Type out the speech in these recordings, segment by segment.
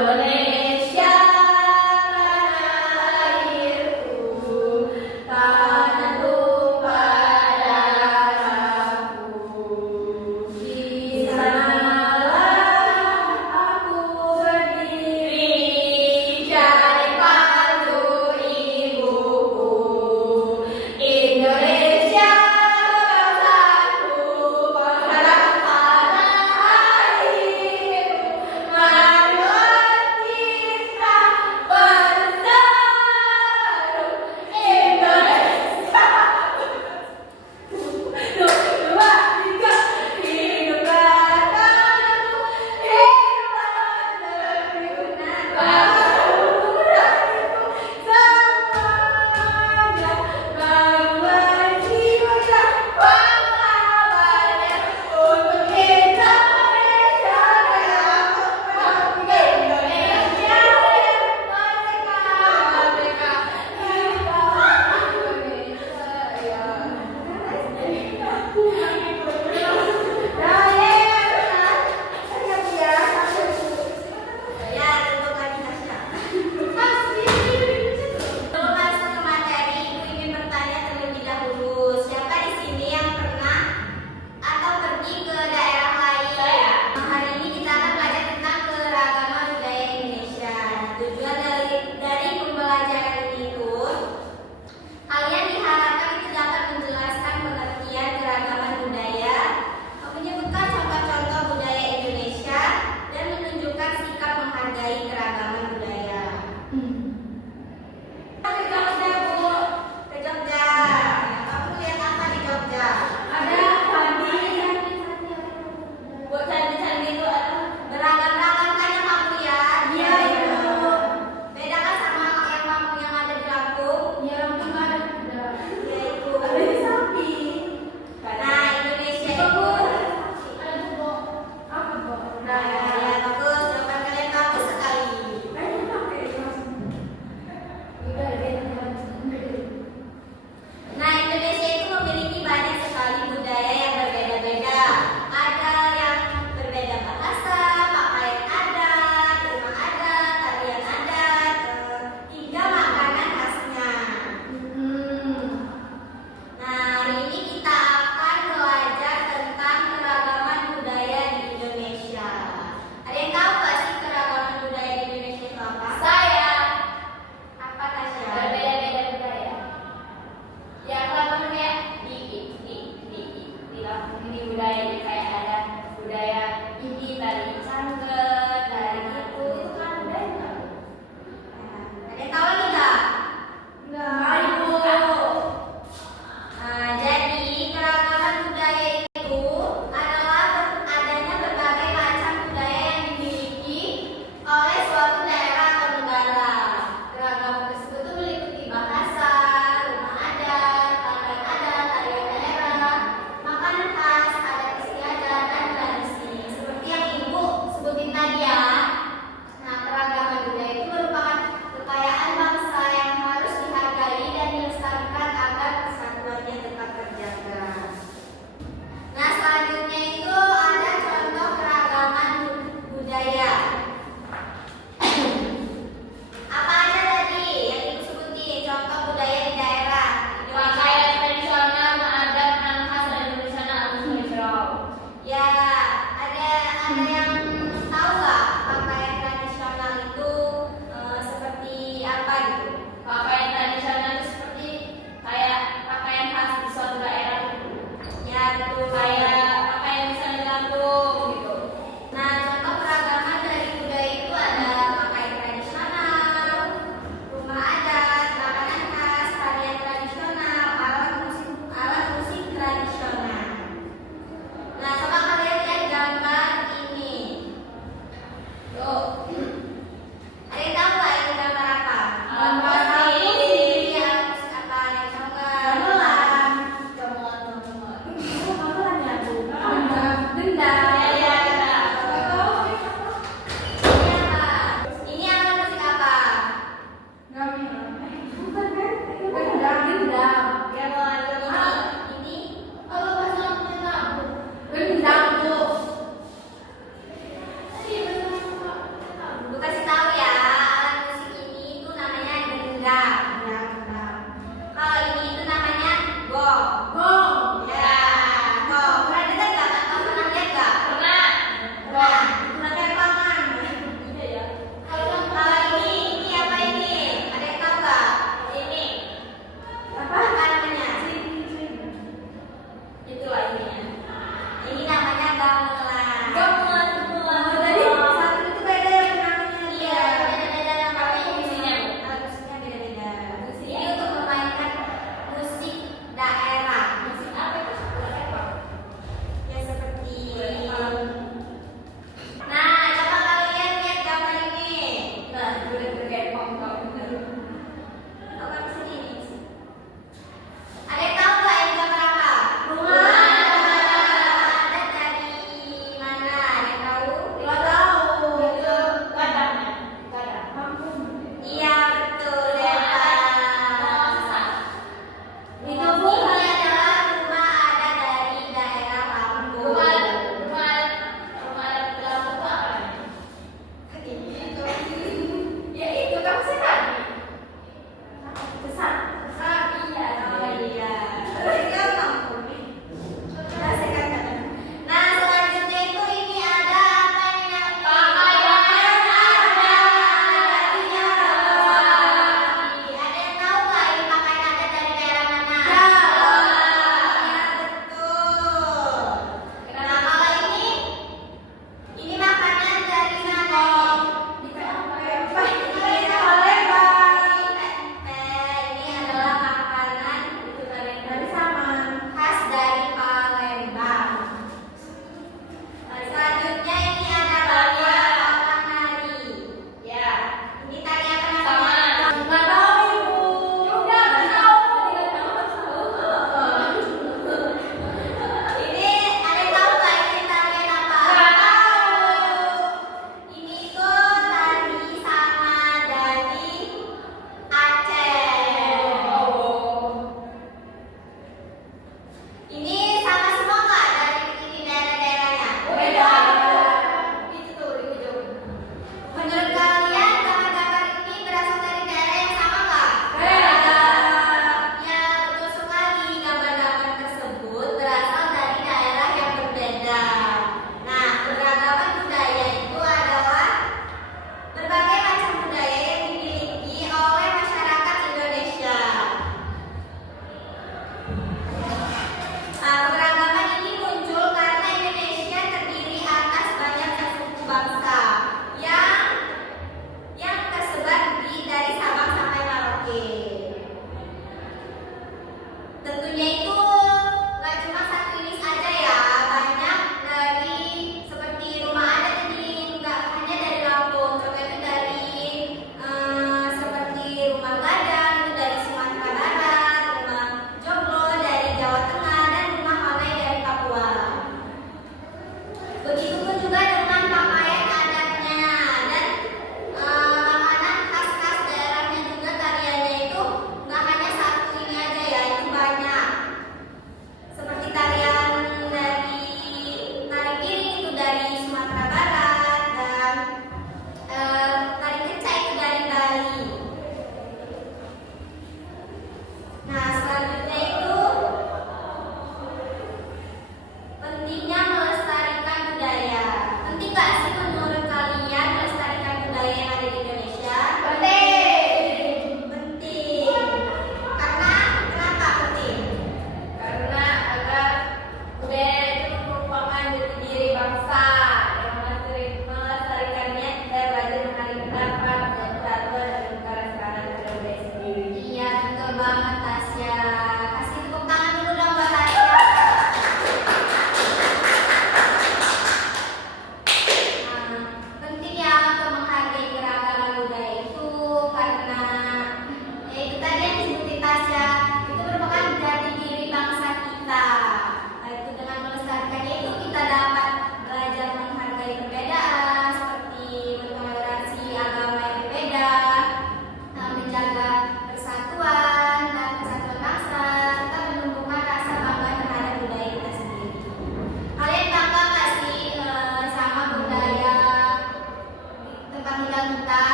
Indonesia tanah airku, tanah tumpah darahku. Di sanalah aku berdiri, jadi pandu ibuku. Indonesia bangsaku, bangsa dan tanah airku, marilah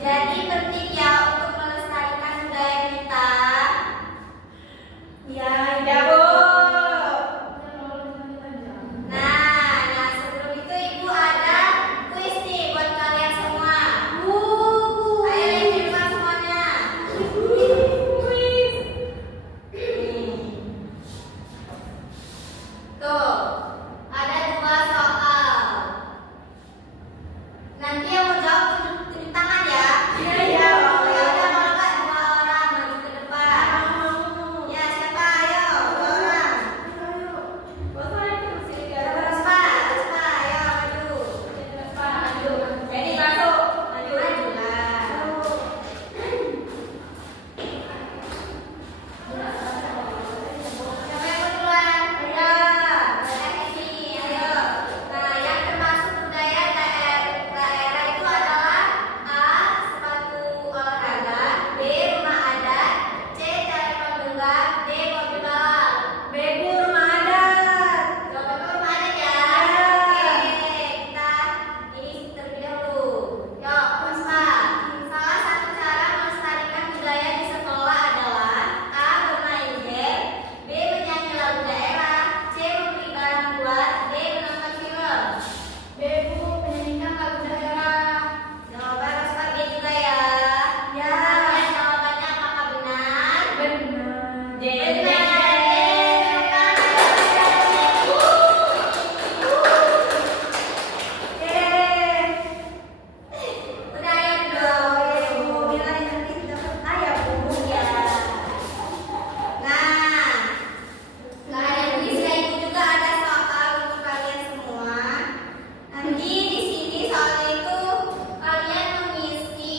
Jadi penting ya untuk melestarikan budaya kita. Ya, ya Bu. Nah, sebelum itu Ibu ada kuis nih buat kalian semua. Ayo yang di depan semuanya. Tuh, ada 2 soal. Nanti yang mau jawab tunjuk tangan ya. Iya, iya. Ya udah kalau nggak 2 orang maju ke depan. Ya siapa? Ayo 2 orang. Respa, ayo maju. Jadi masuk. Maju lah. Siapa yang mau duluan? Ayo, banyak ini. Ayo. Nah, yang termasuk budaya daerah itu adalah A. Sepatu olahraga, B. Rumah adat, C. Tari panggung, D. Mobil balap. Bebu rumah adat. Coba ke rumah adat ya. Oke, kita ini terlebih dahulu. Yuk, Puspa. Salah satu cara melestarikan budaya di sekolah adalah A. Bermain game, B. Menyanyi lagu daerah, C. Memberi barang buat, D. Menonton film. Bebu menyanyikan lagu daerah. Jawaban Puspa B juga ya. Ya. Kalian jawabannya apakah benar? Benar. Benar. Udah ya dong. Ayah Bu. Ya. Nah, kalian di sini juga ada soal untuk kalian semua. Nanti di sini soalnya itu kalian mengisi.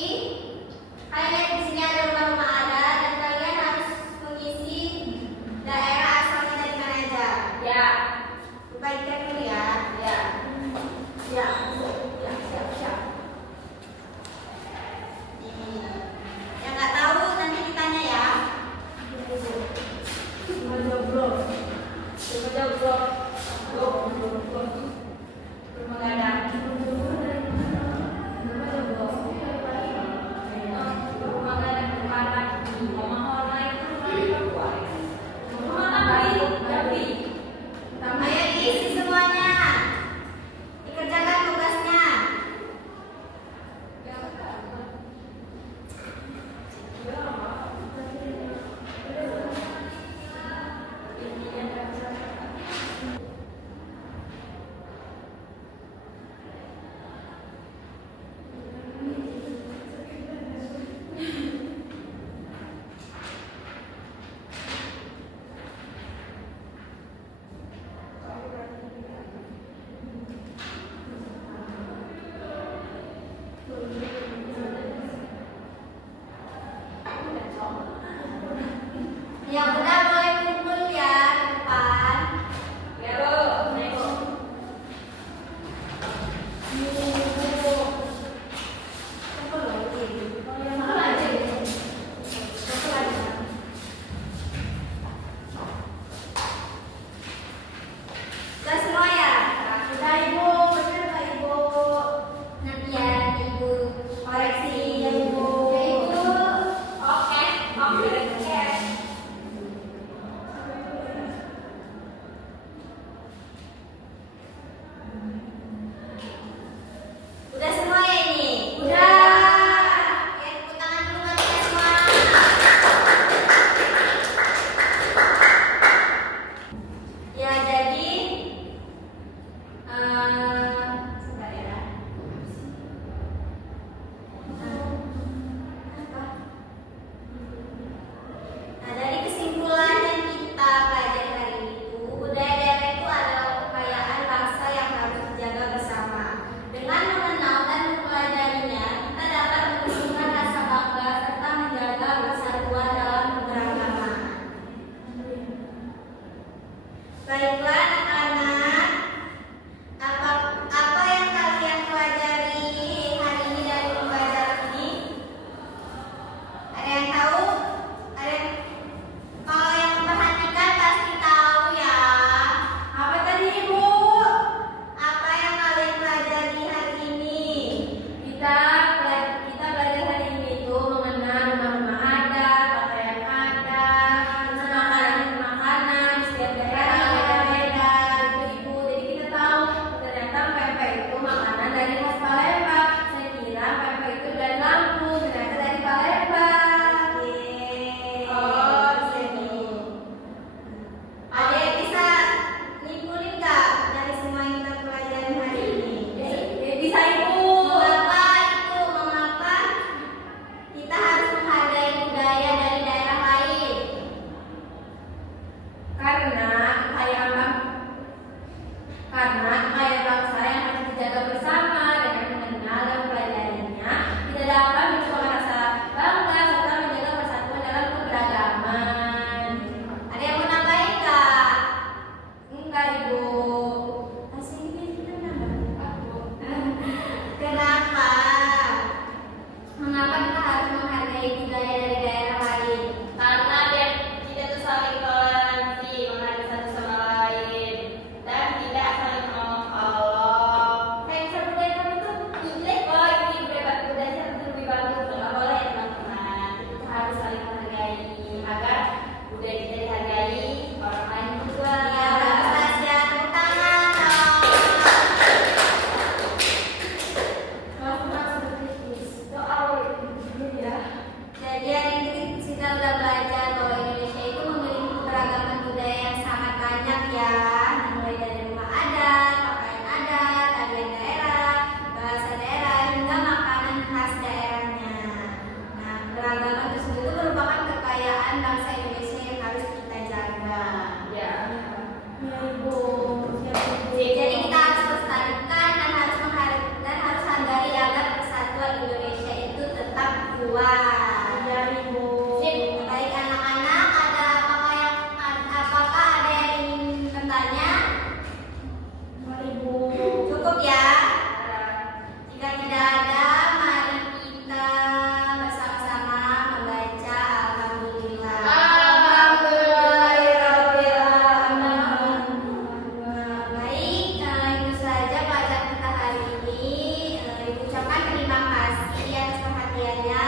Kalian di sini ada rumah-rumah adat dan kalian harus mengisi daerah asalnya dari mana aja. Ya. Baikkan dulu ya. Ya. Ya. Ya, siap. Ini. Yang nggak tahu nanti ditanya ya. Rumah gadang. Rumah gadang kemana? Rumah online itu rumah tapi. Ayo diisi semuanya. Dikerjakan tugasnya. Yang udah boleh kumpul ya ke depan. Ya Bu. Udah semua ya? Udah Ibu, bener nggak Ibu? Nanti ya Ibu koreksi. Ya, Ibu. Ya, Ibu. Oke. buah. Iya, Ibu. Sip, baik anak-anak, apakah ada yang ingin bertanya? Ibu. Cukup ya. Jika tidak ada, mari kita bersama-sama membaca Alhamdulillah. Baik, itu saja pelajaran kita hari ini. Ibu ucapkan terima kasih atas perhatiannya.